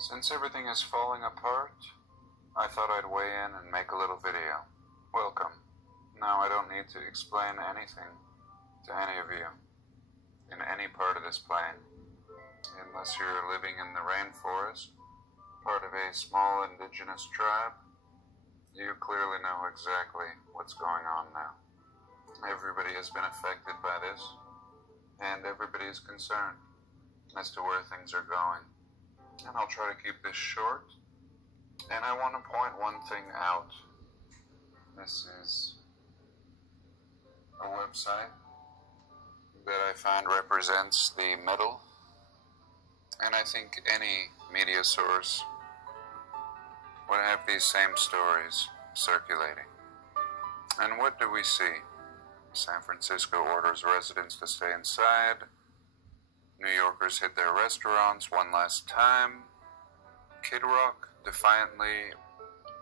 Since everything is falling apart, I thought I'd weigh in and make a little video. Welcome. Now I don't need to explain anything to any of you in any part of this plane, unless you're living in the rainforest, part of a small indigenous tribe. You clearly know exactly what's going on now. Everybody has been affected by this, and everybody is concerned as to where things are going. And I'll try to keep this short. And I want to point one thing out. This is a website that I find represents the middle. And I think any media source would have these same stories circulating. And what do we see? San Francisco orders residents to stay inside. New Yorkers hit their restaurants one last time. Kid Rock defiantly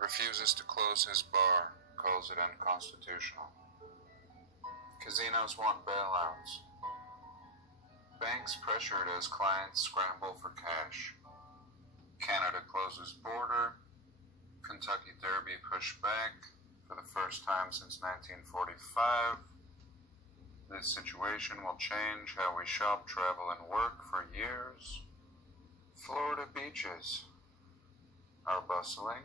refuses to close his bar, calls it unconstitutional. Casinos want bailouts. Banks pressured as clients scramble for cash. Canada closes border. Kentucky Derby pushed back for the first time since 1945. This situation will change how we shop, travel, and work for years. Florida beaches are bustling,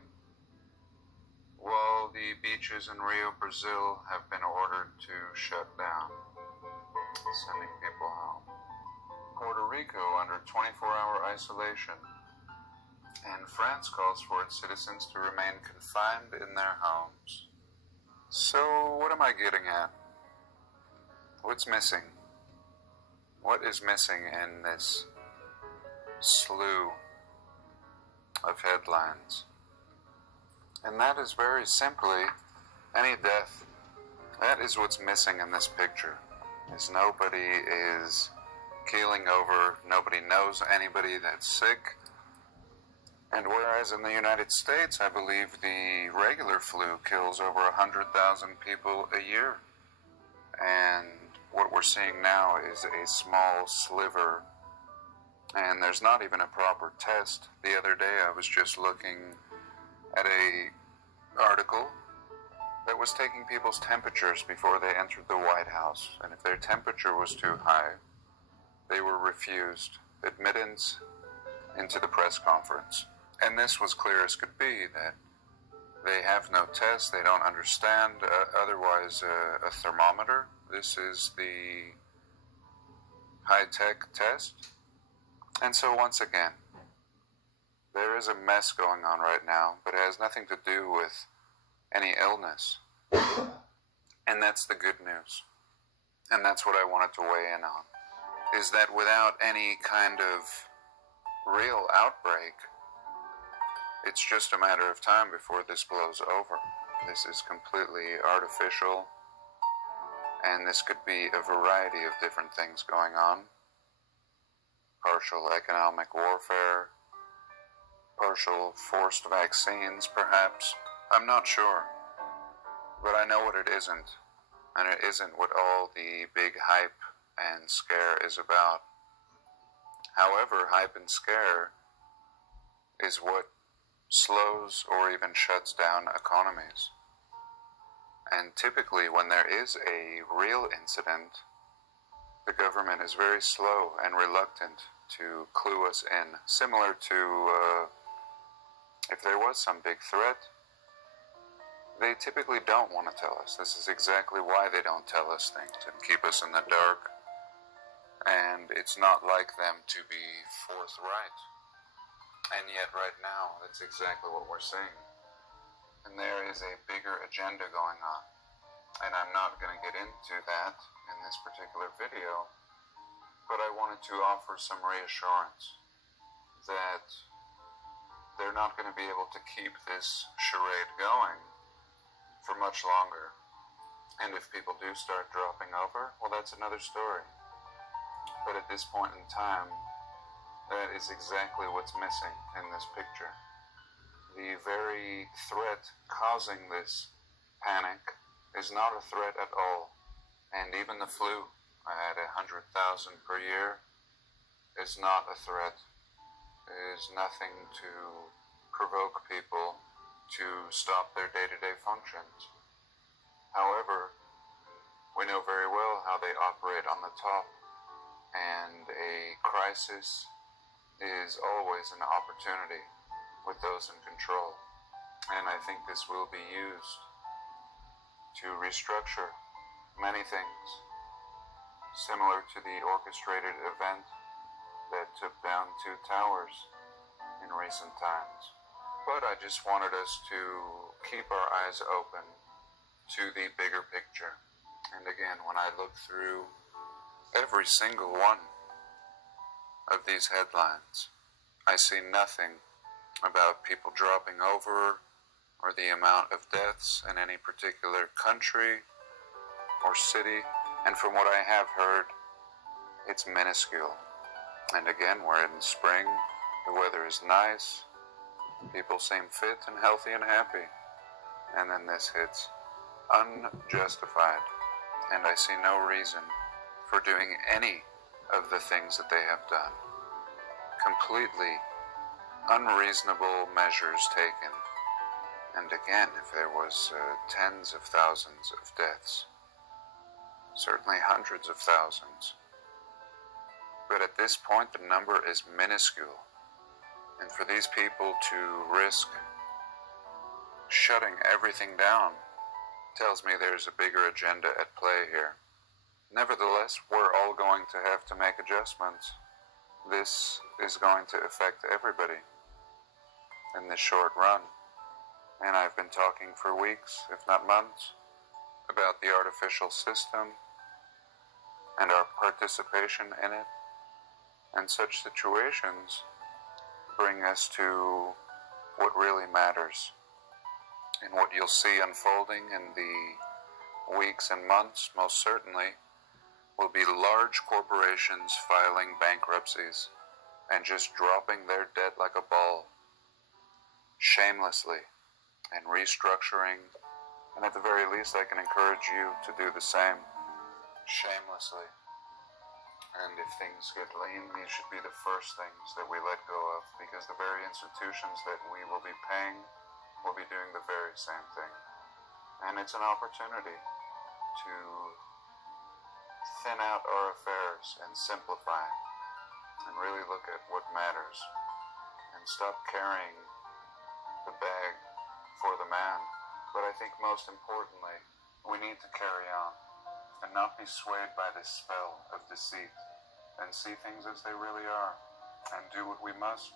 while the beaches in Rio, Brazil have been ordered to shut down, sending people home. Puerto Rico under 24-hour isolation, and France calls for its citizens to remain confined in their homes. So, what am I getting at? What's missing? What is missing in this slew of headlines? And that is very simply any death. That is what's missing in this picture. Is nobody is keeling over, nobody knows anybody that's sick. And whereas in the United States, I believe the regular flu kills over 100,000 people a year. And what we're seeing now is a small sliver, and there's not even a proper test. The other day I was just looking at a article that was taking people's temperatures before they entered the White House, and if their temperature was too high, they were refused admittance into the press conference. And this was clear as could be, that they have no test, they don't understand, otherwise a thermometer. This is the high-tech test. And so once again, there is a mess going on right now, but it has nothing to do with any illness. And that's the good news. And that's what I wanted to weigh in on, is that without any kind of real outbreak, it's just a matter of time before this blows over. This is completely artificial, and this could be a variety of different things going on. Partial economic warfare, partial forced vaccines, perhaps. I'm not sure. But I know what it isn't. And it isn't what all the big hype and scare is about. However, hype and scare is what slows or even shuts down economies. And typically when there is a real incident, the government is very slow and reluctant to clue us in. Similar to if there was some big threat, they typically don't want to tell us. This is exactly why they don't tell us things and keep us in the dark. And it's not like them to be forthright. And yet right now, that's exactly what we're seeing. And there is a bigger agenda going on. And I'm not going to get into that in this particular video, but I wanted to offer some reassurance that they're not going to be able to keep this charade going for much longer. And if people do start dropping over, well, that's another story. But at this point in time, that is exactly what's missing in this picture. The very threat causing this panic is not a threat at all. And even the flu, at 100,000 per year, is not a threat. is nothing to provoke people to stop their day-to-day functions. However, we know very well how they operate on the top, and a crisis is always an opportunity with those in control. And I think this will be used to restructure many things, similar to the orchestrated event that took down 2 towers in recent times. But I just wanted us to keep our eyes open to the bigger picture. And again, when I look through every single one of these headlines, I see nothing about people dropping over or the amount of deaths in any particular country or city. And from what I have heard, it's minuscule. And again, we're in spring, the weather is nice, people seem fit and healthy and happy. And then this hits unjustified. And I see no reason for doing any of the things that they have done. Completely unreasonable measures taken. And again, if there was tens of thousands of deaths, certainly hundreds of thousands. But at this point, the number is minuscule. And for these people to risk shutting everything down tells me there's a bigger agenda at play here. Nevertheless, we're all going to have to make adjustments. This is going to affect everybody in the short run. And I've been talking for weeks, if not months, about the artificial system and our participation in it. And such situations bring us to what really matters. And what you'll see unfolding in the weeks and months, most certainly, will be large corporations filing bankruptcies and just dropping their debt like a ball, shamelessly, and restructuring. And at the very least, I can encourage you to do the same, shamelessly. And if things get lean, these should be the first things that we let go of, because the very institutions that we will be paying will be doing the very same thing. And it's an opportunity to thin out our affairs and simplify and really look at what matters and stop carrying the bag for the man. But I think most importantly, we need to carry on and not be swayed by this spell of deceit, and see things as they really are, and do what we must.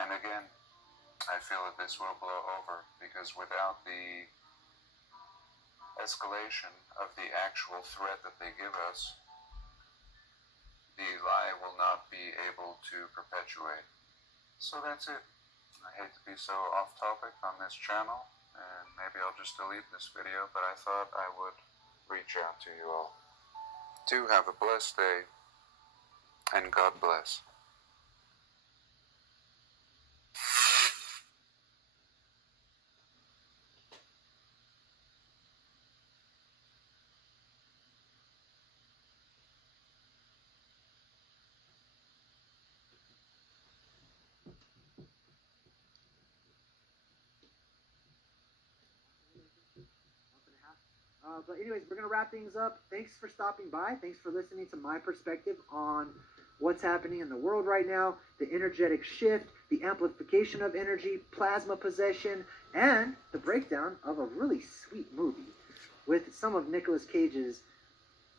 And again, I feel that this will blow over, because without the escalation of the actual threat that they give us, the lie will not be able to perpetuate. So that's it. I hate to be so off topic on this channel, and maybe I'll just delete this video, but I thought I would reach out to you all. Do have a blessed day, and God bless. But anyways, we're going to wrap things up. Thanks for stopping by. Thanks for listening to my perspective on what's happening in the world right now, the energetic shift, the amplification of energy, plasma possession, and the breakdown of a really sweet movie with some of Nicolas Cage's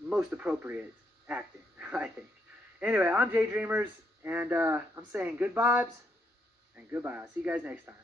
most appropriate acting, I think. Anyway, I'm Jay Dreamers, and I'm saying good vibes and goodbye. I'll see you guys next time.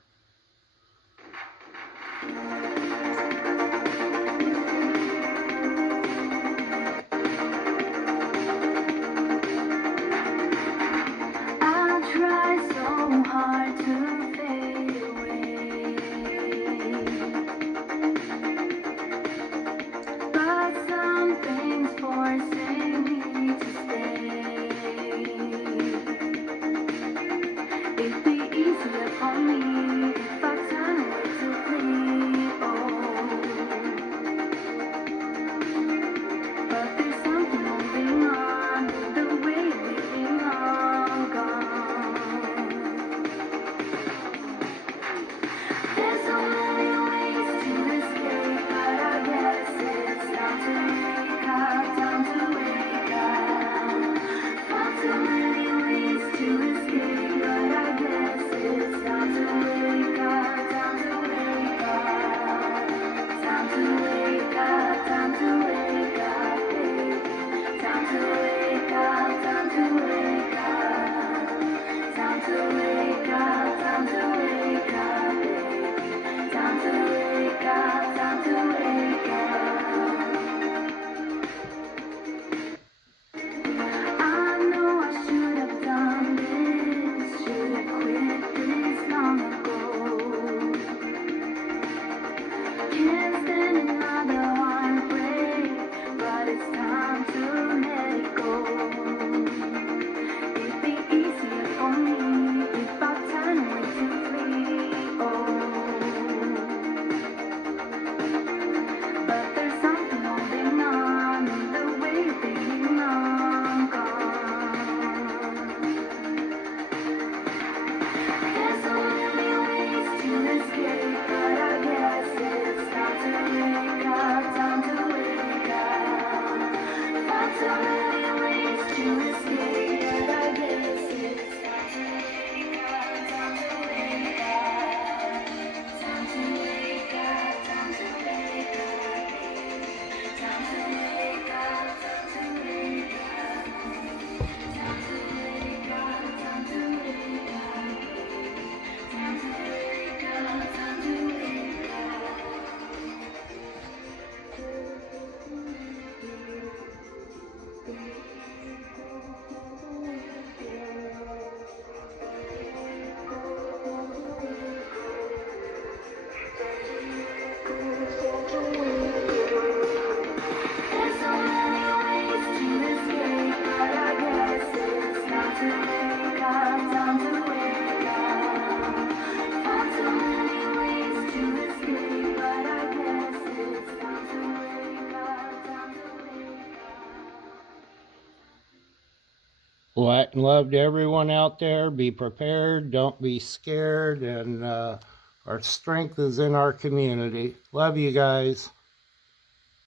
Light and love to everyone out there. Be prepared. Don't be scared. And our strength is in our community. Love you guys.